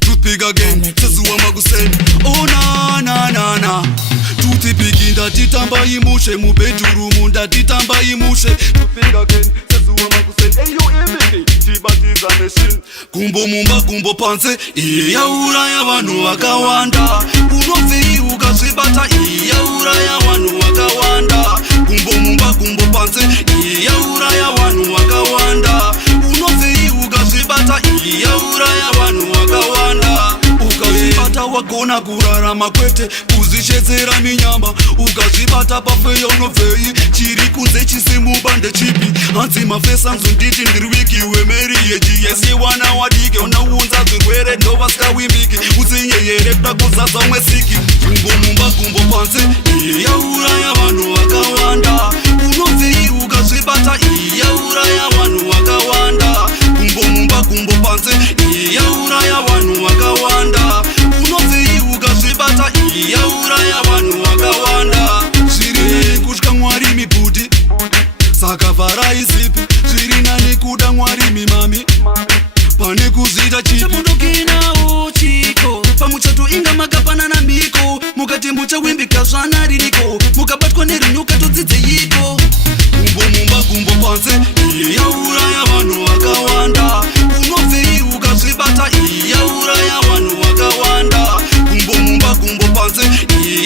Toothpick again, sezuwa maguseni. Oh na Toothpick ndatitamba imushe mubedroom ndatitamba imushe. Toothpick again, sezuwa maguseni. Hey yo emeke, tibatiza machine. Kumbo mumba kumbo panze, yauraya vanhu vakawanda. Unobvei ukazvibata, yauraya vanhu vakawanda. Kumbo mumba kumbo panze, yauraya vanhu vakawanda. Unobvei ukazvibata, yauraya vanhu vakawanda. Ukazvibata wagona kurarama kwete kuzvichedzera minyama. Ukazvibata pafeyo unobvei chiri kunze chisimubande chipi. Hanzi mafesa nzunditi ndirwiki wemeri yeji yesi wana wadike unaunza zvirwere ndovaskawimbiki utsinyeyere kuda kuzaza mwesiki. Kumbo mumba kumbo panze yauraya vanhu vakawanda. Unobvei ukazvibata yauraya vanhu vakawanda. Kumbo mumba kumbo panze yauraya vanhu vakawanda. Unobvei ukazvibata yauraya vanhu vakawanda. Zviri kutya Mwari mibhudhi saka vharai zipi. Zviri nani kuda Mwari mimami pane kuzita chipi. Chamundokinawo chiko pamuchato inga makapanana miko. Mukati muchawimbika zvanaririko mukabatwa nerunyuka todzidzeyiko. Kumbo mumba kumbo panze yauraya vanhu vakawanda. Unobvei ukazvibata yauraya vanhu vakawanda. Kumbo mumba kumbo panze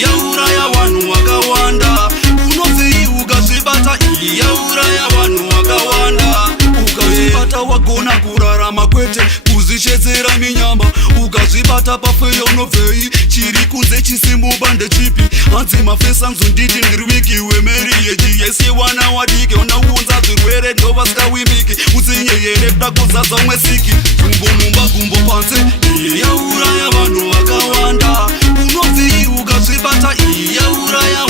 yauraya vanhu vakawanda. Unobvei ukazvibata yauraya vanhu vakawanda. Ukazvibata wagona kurarama kwete kuzvichedzera minyama. Ukazvibata pafeyo unobvei chiri kunze chisimubande chipi. Hanzi mafesa nzunditi ndirwiki wemeri yeji yesi wana wadike unaunza zvirwere ndovaskawimbiki utsinyeyere kuda kuzaza mwesiki. Kumbo mumba kumbo panze yauraya vanhu vakawanda. Unobvei ukazvibata yauraya